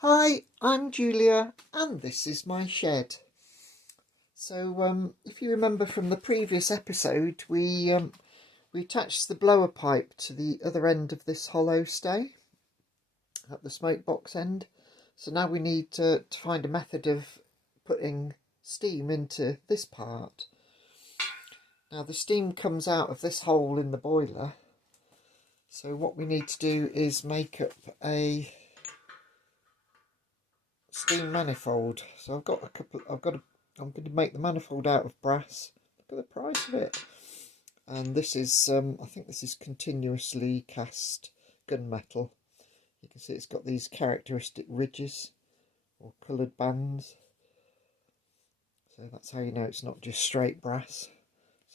Hi, I'm Julia and this is my shed. So if you remember from the previous episode, we attached the blower pipe to the other end of this hollow stay at the smoke box end. So now we need to find a method of putting steam into this part. Now the steam comes out of this hole in the boiler. So what we need to do is make up a steam manifold. So I'm going to make the manifold out of brass. Look at the price of it. And this is I think this is continuously cast gunmetal. You can see it's got these characteristic ridges or coloured bands. So that's how you know it's not just straight brass.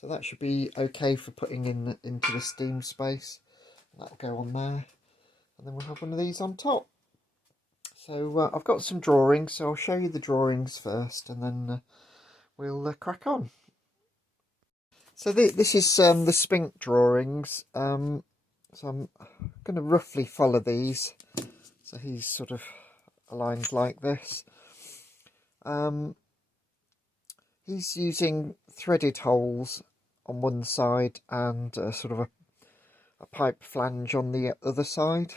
So that should be okay for putting into the steam space. That'll go on there. And then we'll have one of these on top. So I've got some drawings, so I'll show you the drawings first and then we'll crack on. So this is the Spink drawings, so I'm going to roughly follow these. So he's sort of aligned like this. He's using threaded holes on one side and sort of a pipe flange on the other side.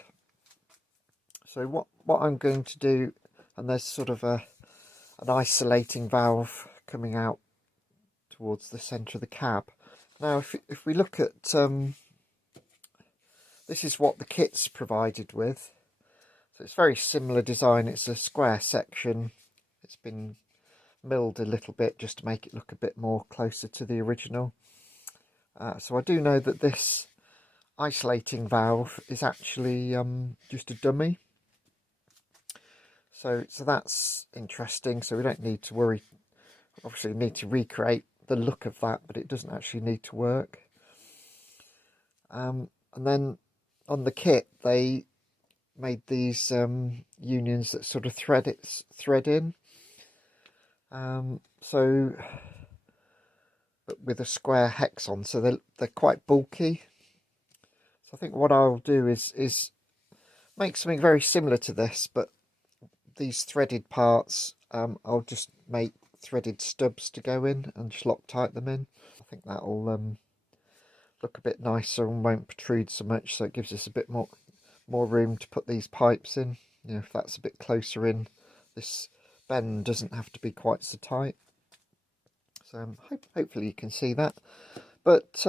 So what I'm going to do, and there's sort of an isolating valve coming out towards the centre of the cab. Now if we look at this is what the kit's provided with. So it's very similar design. It's a square section. It's been milled a little bit just to make it look a bit more closer to the original. So I do know that this isolating valve is actually just a dummy. So that's interesting. So we don't need to worry. Obviously we need to recreate the look of that, but it doesn't actually need to work. And then on the kit they made these unions that sort of thread in. So but with a square hex on, so they're quite bulky. So I think what I'll do is make something very similar to this, but these threaded parts I'll just make threaded stubs to go in and just Loctite them in. I think that'll look a bit nicer and won't protrude so much, so it gives us a bit more room to put these pipes in. You know, if that's a bit closer in, this bend doesn't have to be quite so tight. So hopefully you can see that. But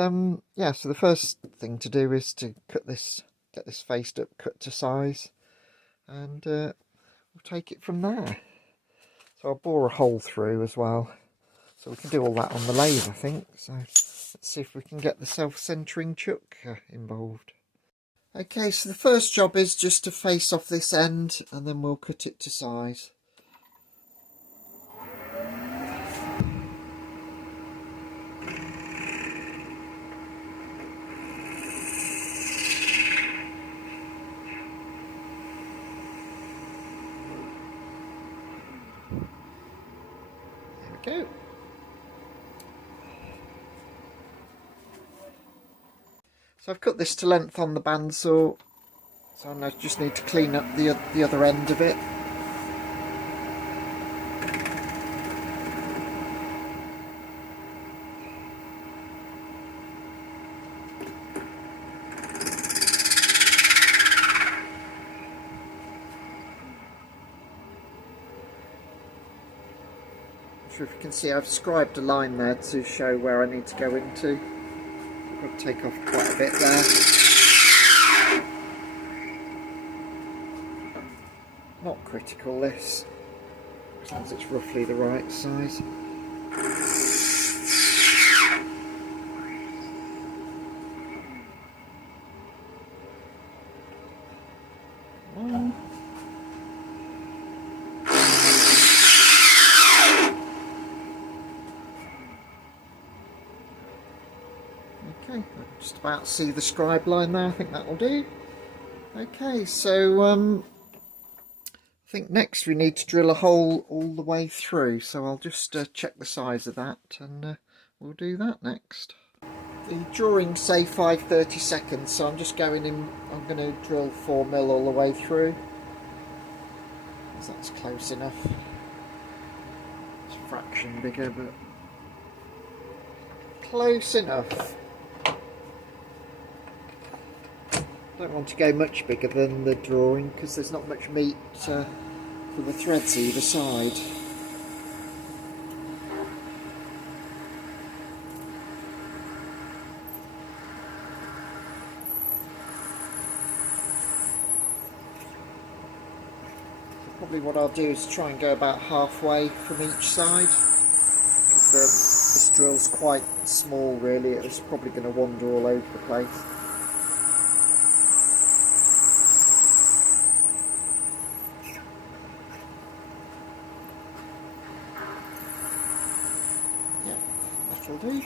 yeah, so the first thing to do is to get this faced up, cut to size, and we'll take it from there. So I'll bore a hole through as well. So we can do all that on the lathe, I think. So let's see if we can get the self-centering chuck involved. Okay, so the first job is just to face off this end and then we'll cut it to size. There we go. So I've cut this to length on the bandsaw, so I just need to clean up the other end of it. Not sure if you can see, I've scribed a line there to show where I need to go into. I've got to take off quite a bit there. Not critical this, as long as it's roughly the right size. Okay, just about see the scribe line there, I think that will do. Okay, so I think next we need to drill a hole all the way through, so I'll just check the size of that and we'll do that next. The drawings say 5/32, so I'm just going in, I'm going to drill 4mm all the way through. So that's close enough. It's a fraction bigger, but close enough. Don't want to go much bigger than the drawing because there's not much meat for the threads either side. Probably what I'll do is try and go about halfway from each side, because this drill's quite small really, it's probably going to wander all over the place. Yeah, that'll do.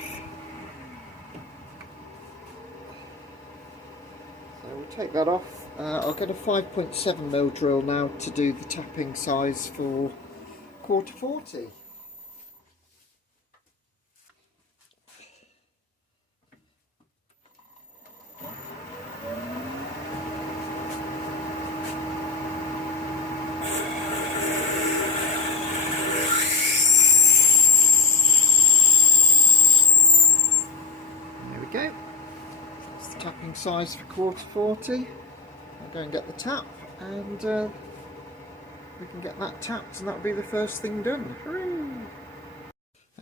So we'll take that off. I'll get a 5.7mm drill now to do the tapping size for 1/440. There we go. That's the tapping size for 1/440. I'll go and get the tap, and we can get that tapped, and that'll be the first thing done. Hooray!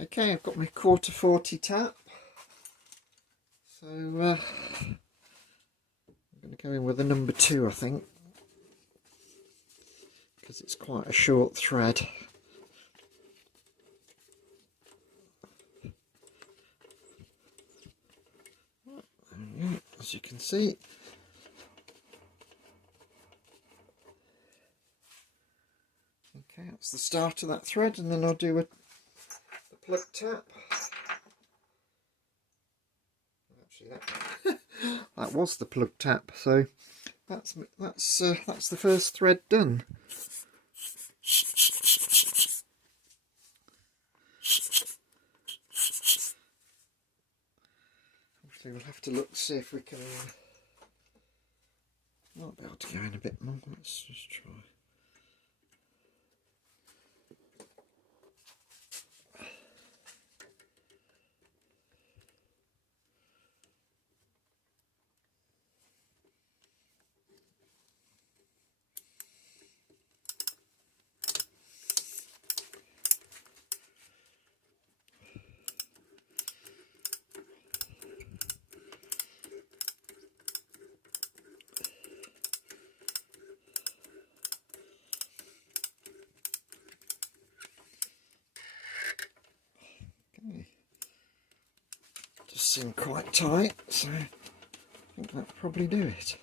Okay, I've got my 1/440 tap, so I'm going to go in with a number 2, I think, because it's quite a short thread. As you can see, okay, that's the start of that thread, and then I'll do a plug tap. Actually, that was the plug tap. So that's the first thread done. Obviously, we'll have to look see if we can. Might be able to go in a bit more. Let's just try. Just seemed quite tight, so I think that'll probably do it.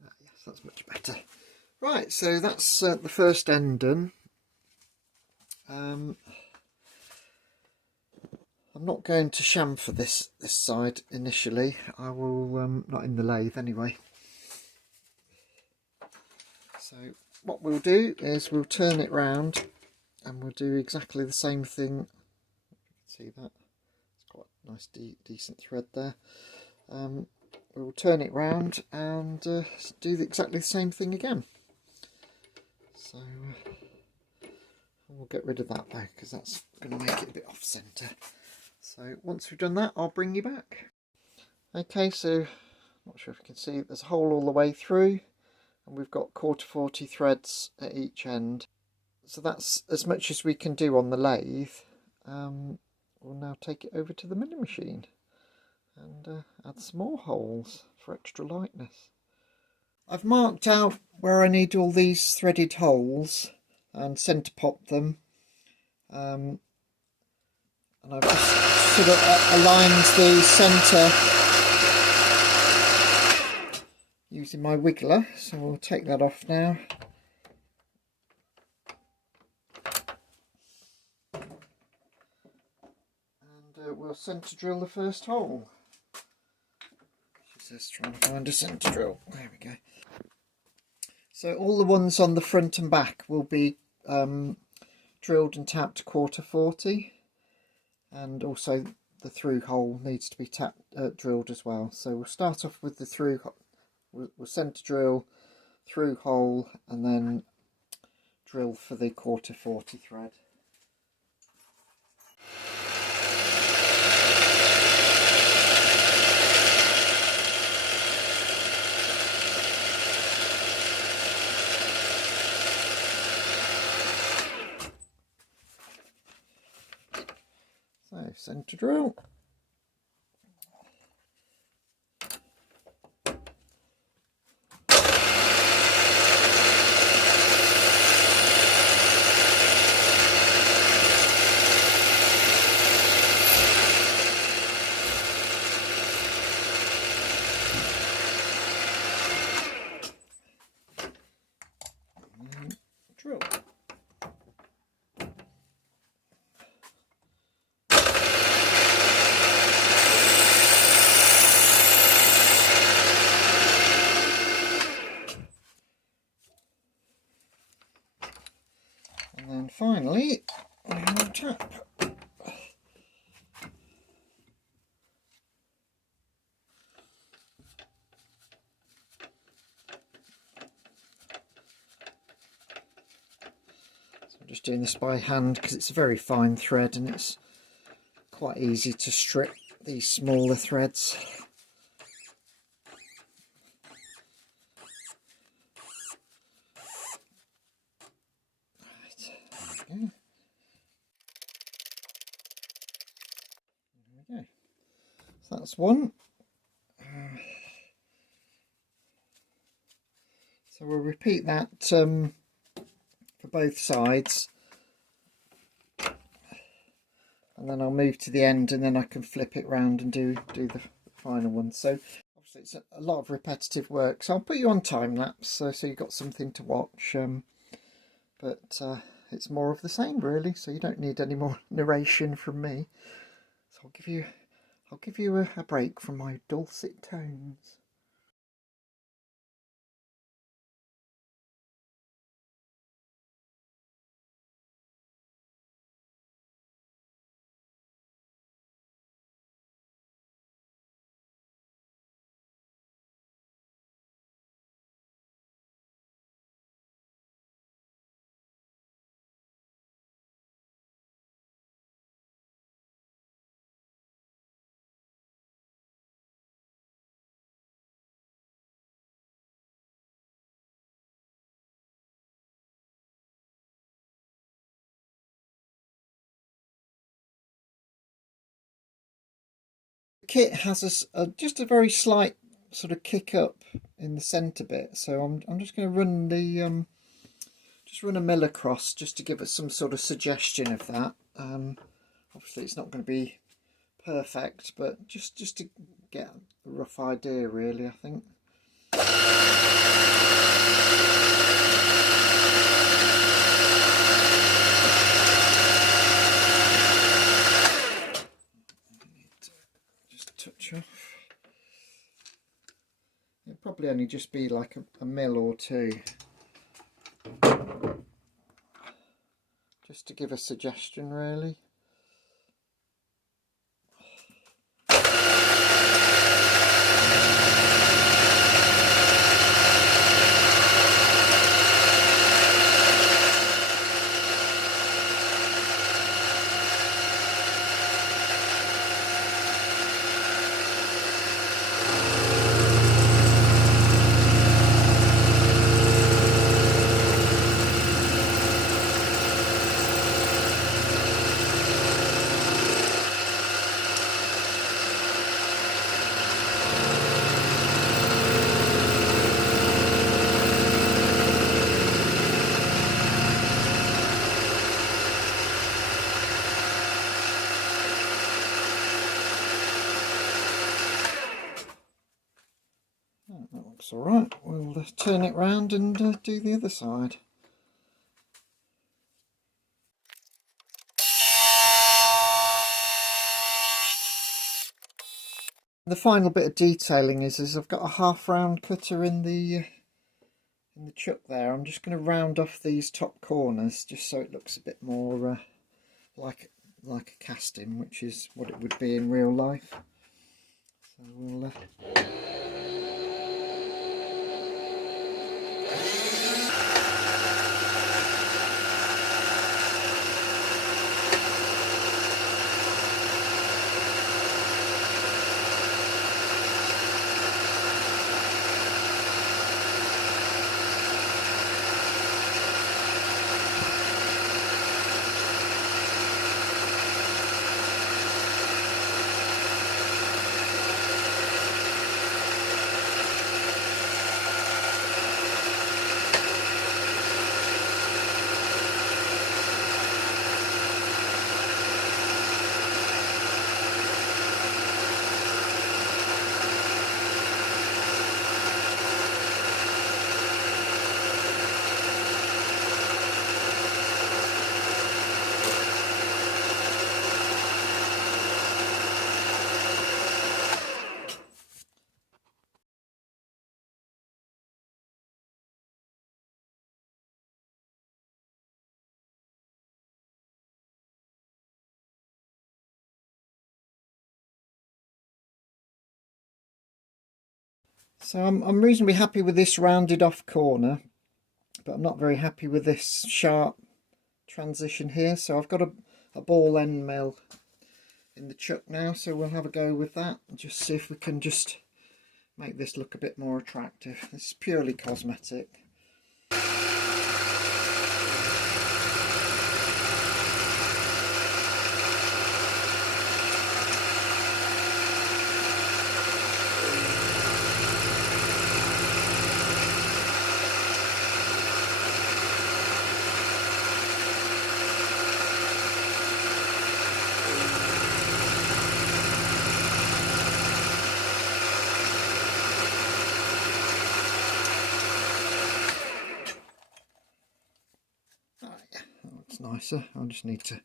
Yes, that's much better. Right, so that's the first end done. I'm not going to chamfer this side initially. I will, not in the lathe anyway. So what we'll do is we'll turn it round and we'll do exactly the same thing. You can see that. It's quite a nice decent thread there. We'll turn it round and do exactly the same thing again. So we'll get rid of that though, because that's going to make it a bit off centre. So once we've done that, I'll bring you back. Okay, so not sure if you can see, there's a hole all the way through, and we've got 1/440 threads at each end. So that's as much as we can do on the lathe. We'll now take it over to the milling machine and add some more holes for extra lightness. I've marked out where I need all these threaded holes and centre pop them. And I've just sort of aligned the centre using my wiggler, so we'll take that off now. And we'll centre drill the first hole. She's just trying to find a centre drill. There we go. So all the ones on the front and back will be drilled and tapped 1/4 40, and also the through hole needs to be drilled as well. So we'll start off with the through. We'll centre drill, through hole, and then drill for the 1/4 40 thread. So centre drill. Drill. And then finally, we'll tap. I'm just doing this by hand because it's a very fine thread and it's quite easy to strip these smaller threads. Right, there we go. There we go. So that's one. So we'll repeat that for both sides, and then I'll move to the end, and then I can flip it round and do the final one. So obviously it's a lot of repetitive work, so I'll put you on time lapse so you've got something to watch, but it's more of the same really, so you don't need any more narration from me. So I'll give you a break from my dulcet tones. The kit has just a very slight sort of kick up in the centre bit, so I'm just going to run the just run a mill across just to give us some sort of suggestion of that. Obviously it's not going to be perfect, but just to get a rough idea really, I think. Just touch off. It'll probably only just be like a mil or two, just to give a suggestion really. That looks alright. We'll turn it round and do the other side. The final bit of detailing is I've got a half round cutter in the in the chuck there, I'm just going to round off these top corners just so it looks a bit more like a casting, which is what it would be in real life. So we'll So I'm reasonably happy with this rounded off corner, but I'm not very happy with this sharp transition here. So I've got a ball end mill in the chuck now, so we'll have a go with that and just see if we can just make this look a bit more attractive. This is purely cosmetic. That's nicer. I'll just need to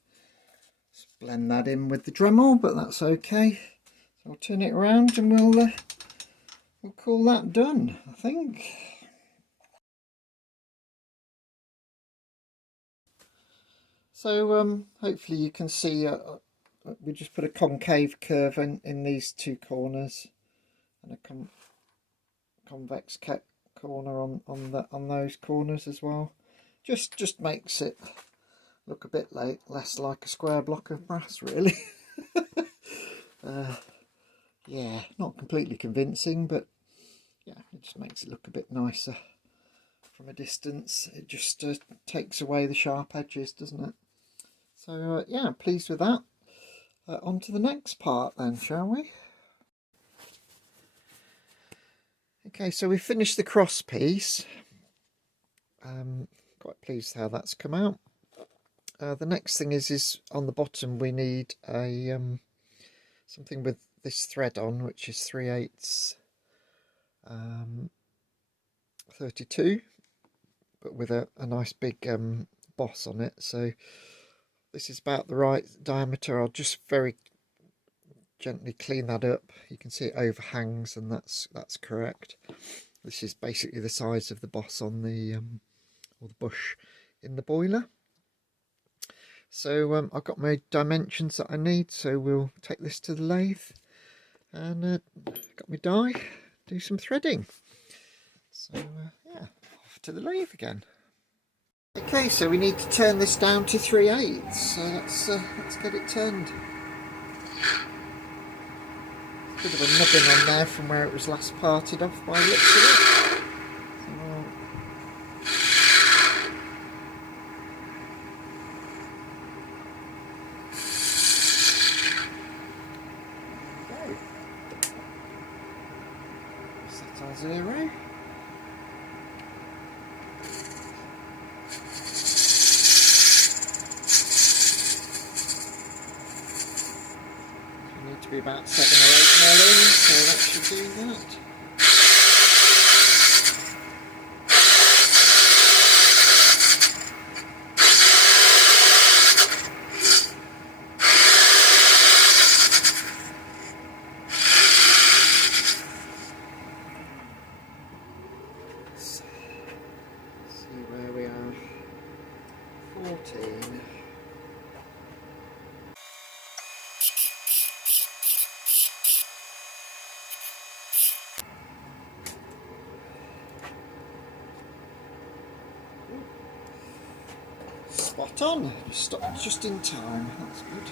blend that in with the Dremel, but that's okay. So I'll turn it around and we'll call that done, I think. So hopefully you can see we just put a concave curve in these two corners and a convex corner on those corners as well. Just makes it look a bit less like a square block of brass, really. Yeah, not completely convincing, but yeah, it just makes it look a bit nicer from a distance. It just takes away the sharp edges, doesn't it? So yeah, I'm pleased with that. On to the next part then, shall we? Okay, so we finished the cross piece. Quite pleased how that's come out. The next thing is on the bottom we need a something with this thread on, which is 3/8 32, but with a nice big boss on it. So this is about the right diameter. I'll just very gently clean that up. You can see it overhangs, and that's correct. This is basically the size of the boss on the or the bush in the boiler. So I've got my dimensions that I need, so we'll take this to the lathe and got my die, do some threading. So yeah, off to the lathe again. Okay, so we need to turn this down to 3/8, so let's get it turned. Bit of a nubbin on there from where it was last parted off by the looks of it. Set our 0. Need to be about 7 or 8 mil in, so that should do that. spot on. Stopped just in time. That's good.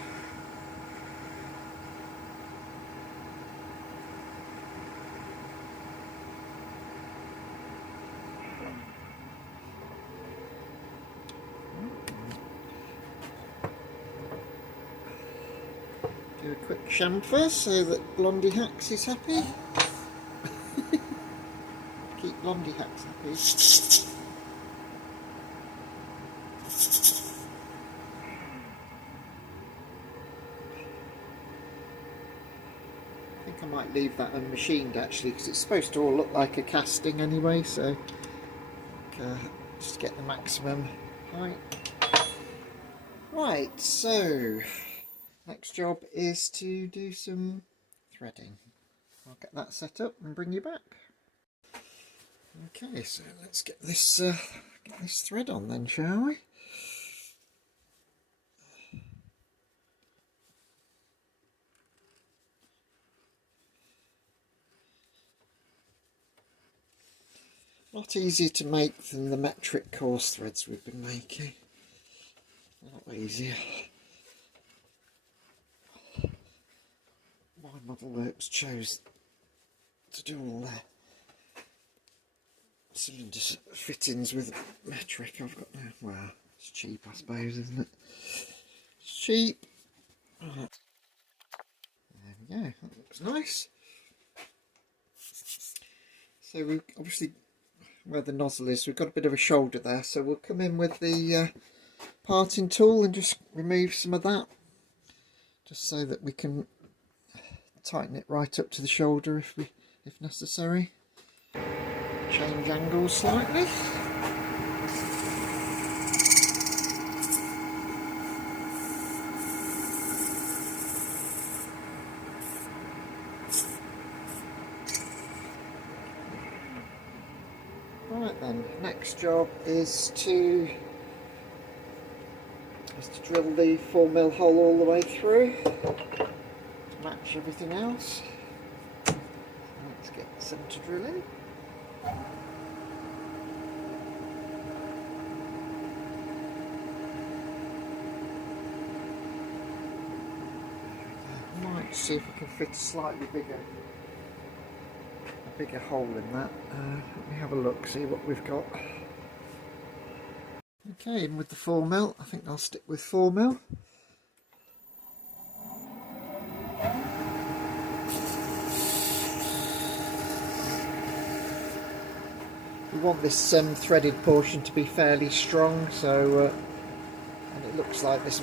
Do a quick chamfer so that Blondie Hacks is happy. Keep Blondie Hacks happy. I think I might leave that unmachined actually, because it's supposed to all look like a casting anyway, so just get the maximum height. Right, so next job is to do some threading. I'll get that set up and bring you back. Okay, so let's get this thread on then, shall we? A lot easier to make than the metric coarse threads we've been making. A lot easier. Why Modelworks chose to do all their cylinder fittings with metric. I've got no. Well, it's cheap, I suppose, isn't it? It's cheap. Right. There we go. That looks nice. So we obviously, where the nozzle is, we've got a bit of a shoulder there, so we'll come in with the parting tool and just remove some of that, just so that we can tighten it right up to the shoulder if necessary. Change angles slightly. Right then, next job is to drill the 4mm hole all the way through to match everything else. Let's get some to drill in. Might see if we can fit a slightly bigger hole in that. Let me have a look, see what we've got. Okay, in with the 4mm. I think I'll stick with 4mm. We want this threaded portion to be fairly strong, so and it looks like this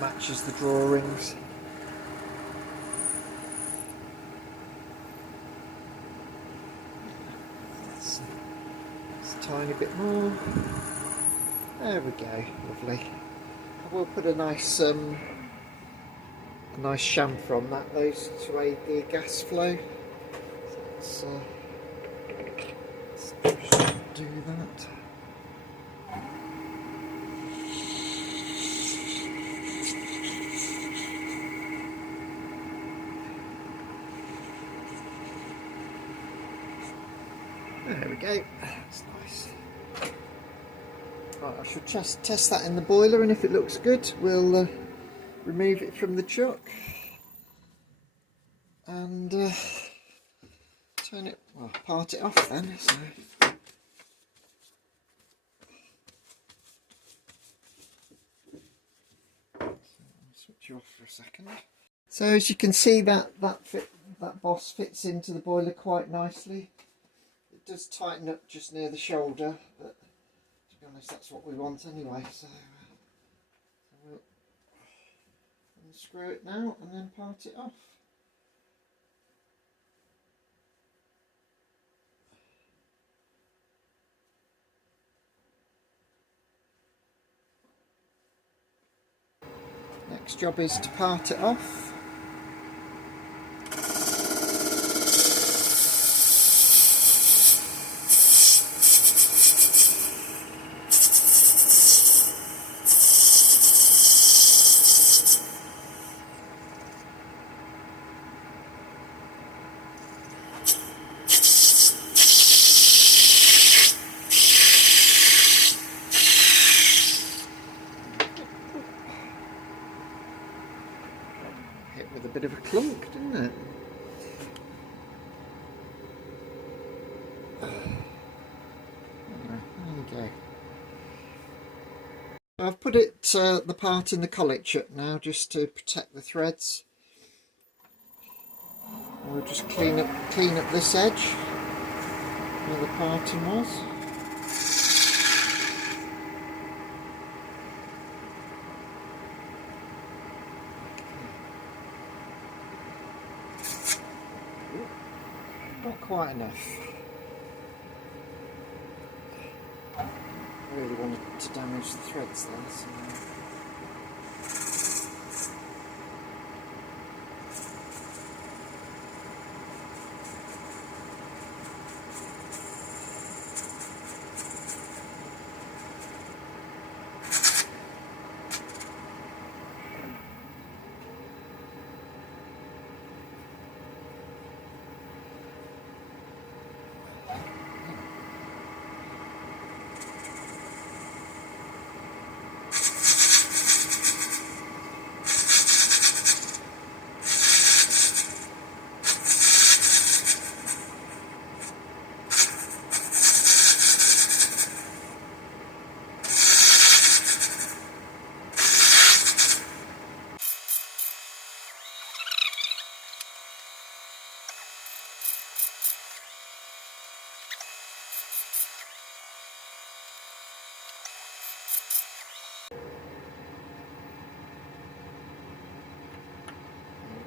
matches the drawings. That's a tiny bit more. There we go, lovely. I will put a nice chamfer on that, those to aid the gas flow. So let's do that. There we go, that's nice. Right, I should just test that in the boiler, and if it looks good we'll remove it from the chuck and part it off then. So switch you off for a second. So as you can see, that boss fits into the boiler quite nicely. It does tighten up just near the shoulder, but to be honest that's what we want anyway, so we'll unscrew it now and then part it off. Next job is to part it off. it with a bit of a clunk, didn't it? There you go. I've put it the part in the collet chute now just to protect the threads. We'll just clean up this edge where the parting was. Not quite enough. I really wanted to damage the threads there. So.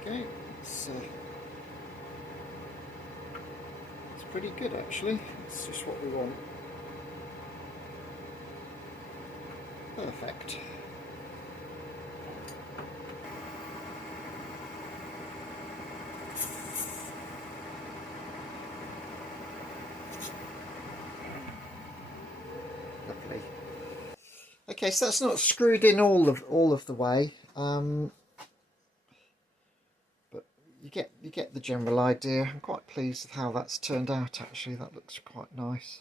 Okay, it's pretty good actually. It's just what we want. Perfect. Lovely. Okay, so that's not screwed in all of the way. You get the general idea. I'm quite pleased with how that's turned out actually. That looks quite nice.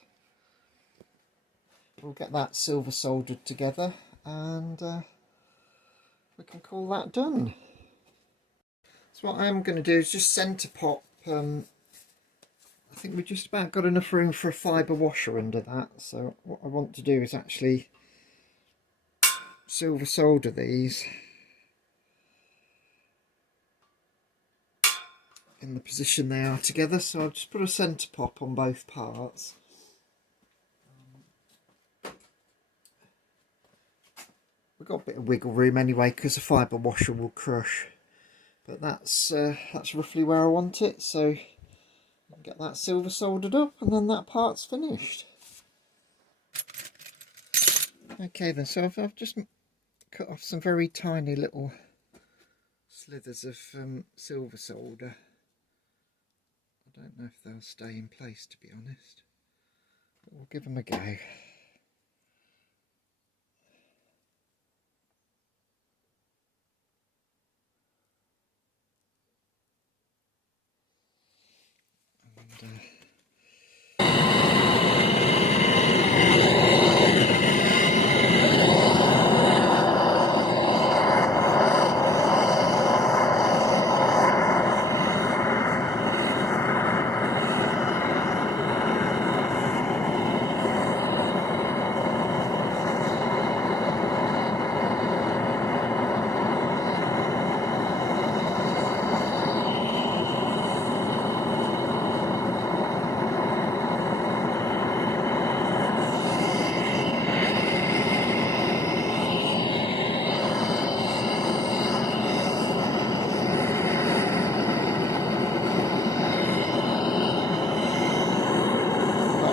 We'll get that silver soldered together and we can call that done. So what I'm going to do is just centre pop. I think we've just about got enough room for a fibre washer under that. So what I want to do is actually silver solder these in the position they are together. So I'll just put a centre pop on both parts. We've got a bit of wiggle room anyway because the fibre washer will crush, but that's roughly where I want it. So I'll get that silver soldered up and then that part's finished. Okay then, so I've just cut off some very tiny little slithers of silver solder. I don't know if they'll stay in place, to be honest, but we'll give them a go. And,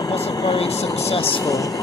wasn't very successful.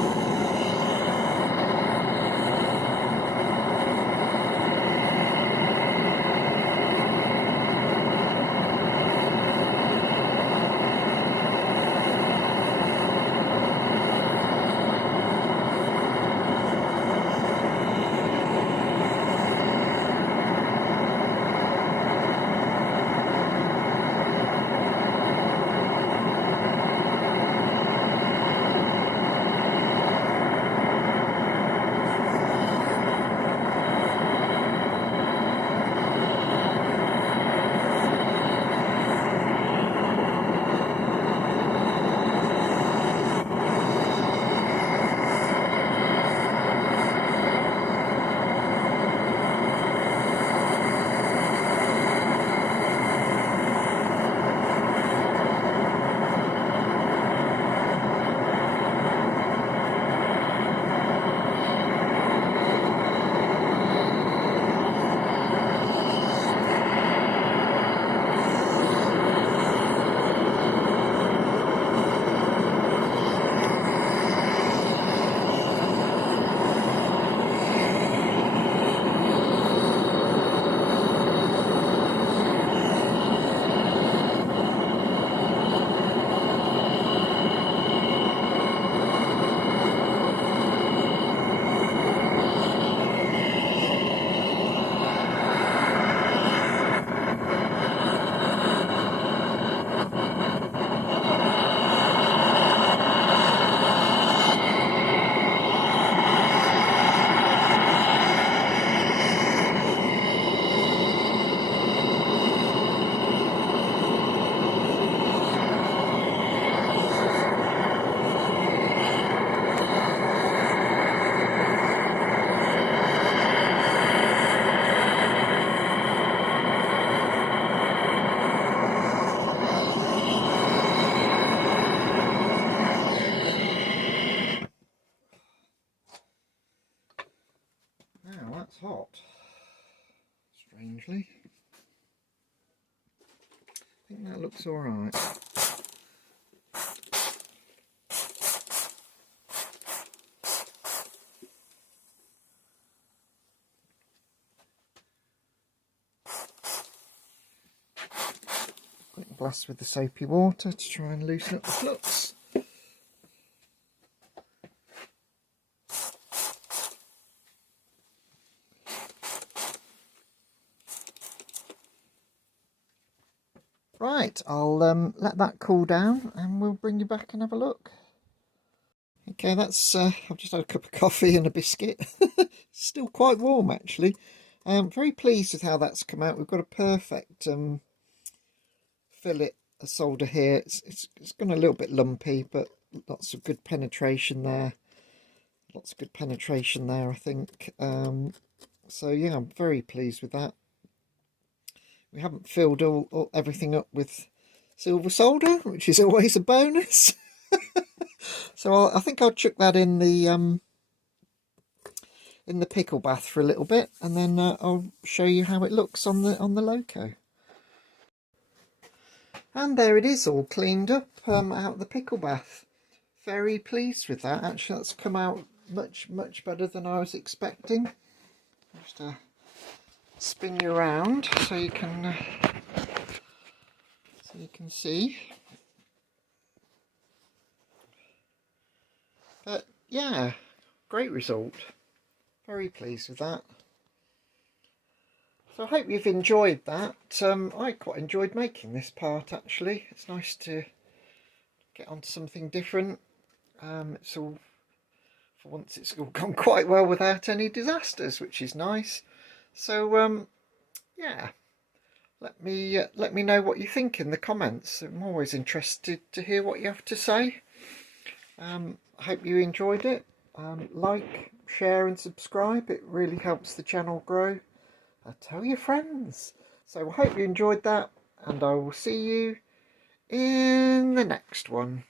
strangely. I think that looks all right. Quick blast with the soapy water to try and loosen up the flux. Right, I'll let that cool down and we'll bring you back and have a look. Okay, that's I've just had a cup of coffee and a biscuit. Still quite warm actually. Very pleased with how that's come out. We've got a perfect fillet solder here. It's gone a little bit lumpy, but lots of good penetration there. Lots of good penetration there, I think. So yeah, I'm very pleased with that. We haven't filled everything up with silver solder, which is always a bonus. So I think I'll chuck that in the pickle bath for a little bit, and then I'll show you how it looks on the loco. And there it is, all cleaned up out of the pickle bath. Very pleased with that. Actually, that's come out much better than I was expecting. Just spin you around so you can see. But yeah, great result. Very pleased with that. So I hope you've enjoyed that. I quite enjoyed making this part actually. It's nice to get onto something different. It's all, for once, it's all gone quite well without any disasters, which is nice. So yeah, let me know what you think in the comments. I'm always interested to hear what you have to say. I hope you enjoyed it. Like, share and subscribe. It really helps the channel grow. Tell your friends. So I hope you enjoyed that, and I will see you in the next one.